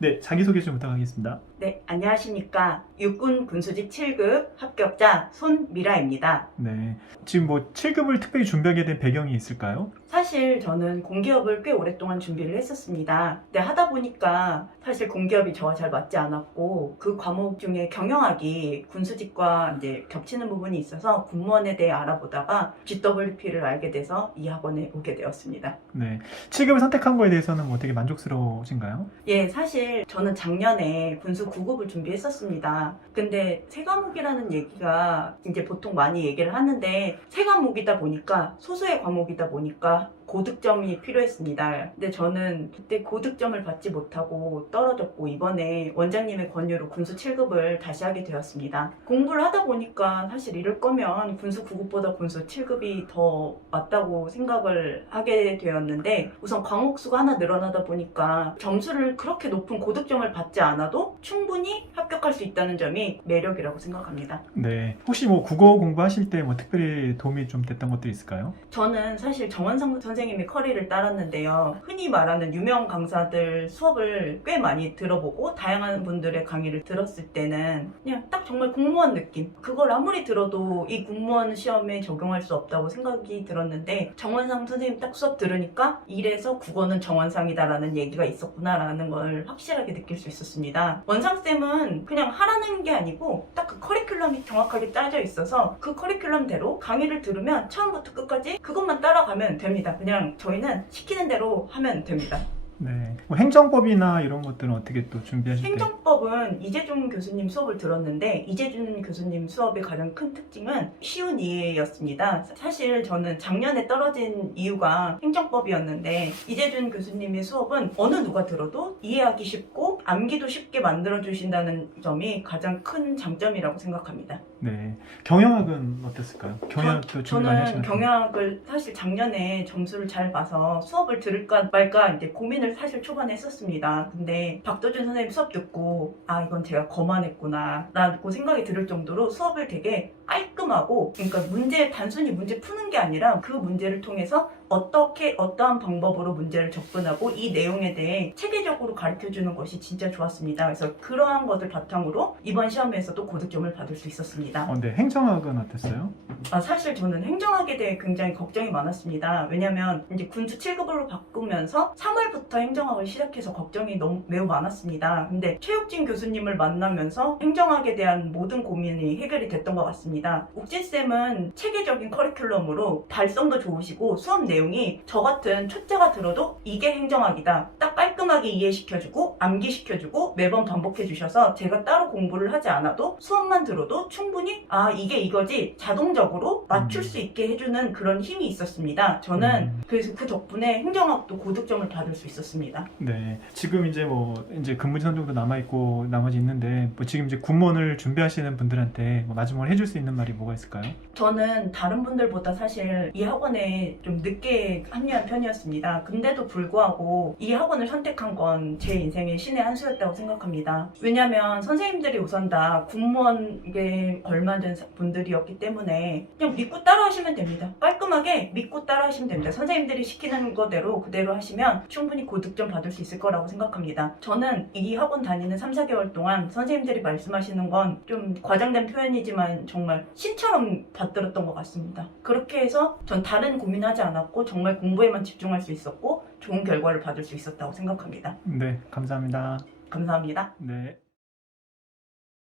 네, 자기소개 좀 부탁하겠습니다. 네, 안녕하십니까. 육군 군수직 7급 합격자 손미라입니다. 네, 지금 뭐 7급을 특별히 준비하게 된 배경이 있을까요? 사실 저는 공기업을 꽤 오랫동안 준비를 했었습니다. 근데 하다 보니까 사실 공기업이 저와 잘 맞지 않았고 그 과목 중에 경영학이 군수직과 이제 겹치는 부분이 있어서 군무원에 대해 알아보다가 GWP를 알게 돼서 이 학원에 오게 되었습니다. 네, 7급을 선택한 거에 대해서는 뭐 되게 만족스러우신가요? 예, 사실 저는 작년에 군수 9급을 준비했었습니다. 근데 세 과목이라는 얘기가 이제 보통 많이 얘기를 하는데 세 과목이다 보니까 소수의 과목이다 보니까 고득점이 필요했습니다. 근데 저는 그때 고득점을 받지 못하고 떨어졌고 이번에 원장님의 권유로 군수 7급을 다시 하게 되었습니다. 공부를 하다 보니까 사실 이럴 거면 군수 9급보다 군수 7급이 더 맞다고 생각을 하게 되었는데 우선 과목 수가 하나 늘어나다 보니까 점수를 그렇게 높은 고득점을 받지 않아도 충분히 합격할 수 있다는 점이 매력이라고 생각합니다. 네, 혹시 뭐 국어 공부하실 때 뭐 특별히 도움이 좀 됐던 것도 있을까요? 저는 사실 정원상 선생님의 커리를 따랐는데요. 흔히 말하는 유명 강사들 수업을 꽤 많이 들어보고 다양한 분들의 강의를 들었을 때는 그냥 딱 정말 공무원 느낌. 그걸 아무리 들어도 이 공무원 시험에 적용할 수 없다고 생각이 들었는데 정원상 선생님 딱 수업 들으니까 이래서 국어는 정원상이다라는 얘기가 있었구나라는 걸 확실하게 느낄 수 있었습니다. 원상쌤은 그냥 하라는 게 아니고 딱 그 커리큘럼이 정확하게 짜져 있어서 그 커리큘럼대로 강의를 들으면 처음부터 끝까지 그것만 따라가면 됩니다. 그냥 저희는 시키는 대로 하면 됩니다. 네, 뭐 행정법이나 이런 것들은 어떻게 또 준비하실 때? 행정법은 이재준 교수님 수업을 들었는데 이재준 교수님 수업의 가장 큰 특징은 쉬운 이해였습니다. 사실 저는 작년에 떨어진 이유가 행정법이었는데 이재준 교수님의 수업은 어느 누가 들어도 이해하기 쉽고 암기도 쉽게 만들어주신다는 점이 가장 큰 장점이라고 생각합니다. 네, 경영학은 어땠을까요? 경영학도 준비 많이 저는 하시는 경영학을 사실 작년에 점수를 잘 봐서 수업을 들을까 말까 이제 고민을 사실 초반에 했었습니다. 근데 박도준 선생님 수업 듣고 아 이건 제가 거만했구나 라고 생각이 들 정도로 수업을 되게 깔끔하고 그러니까 단순히 문제 푸는 게 아니라 그 문제를 통해서 어떠한 방법으로 문제를 접근하고 이 내용에 대해 체계적으로 가르쳐주는 것이 진짜 좋았습니다. 그래서 그러한 것을 바탕으로 이번 시험에서도 고득점을 받을 수 있었습니다. 네, 행정학은 어땠어요? 사실 저는 행정학에 대해 굉장히 걱정이 많았습니다. 왜냐면 이제 군수 7급으로 바꾸면서 3월부터 행정학을 시작해서 걱정이 매우 많았습니다. 근데 최욱진 교수님을 만나면서 행정학에 대한 모든 고민이 해결이 됐던 것 같습니다. 욱진쌤은 체계적인 커리큘럼으로 발성도 좋으시고 수업 내용이 저 같은 초짜가 들어도 이게 행정학이다. 딱 깔끔하게 이해시켜주고 암기시켜주고 매번 반복해주셔서 제가 따로 공부를 하지 않아도 수업만 들어도 충분히 아 이게 이거지 자동적으로 맞출 수 있게 해주는 그런 힘이 있었습니다. 저는 그래서 그 덕분에 행정학도 고득점을 받을 수 있었습니다. 네, 지금 이제 이제 근무지선 정도 남아있고 나머지 있는데 뭐 지금 이제 군무원을 준비하시는 분들한테 뭐 마지막으로 해줄 수 있는 말이 뭐가 있을까요? 저는 다른 분들보다 사실 이 학원에 좀 늦게 합류한 편이었습니다. 근데도 불구하고 이 학원을 선택한 건 제 인생의 신의 한 수였다고 생각합니다. 왜냐면 선생님들이 우선 다 군무원에 걸맞은 분들이었기 때문에 그냥 믿고 따라하시면 됩니다. 깔끔하게 믿고 따라하시면 됩니다. 선생님들이 시키는 거대로 그대로 하시면 충분히 고득점 받을 수 있을 거라고 생각합니다. 저는 이 학원 다니는 3, 4개월 동안 선생님들이 말씀하시는 건 좀 과장된 표현이지만 정말 신처럼 받들었던 것 같습니다. 그렇게 해서 전 다른 고민하지 않았고 정말 공부에만 집중할 수 있었고 좋은 결과를 받을 수 있었다고 생각합니다. 네, 감사합니다. 감사합니다. 네.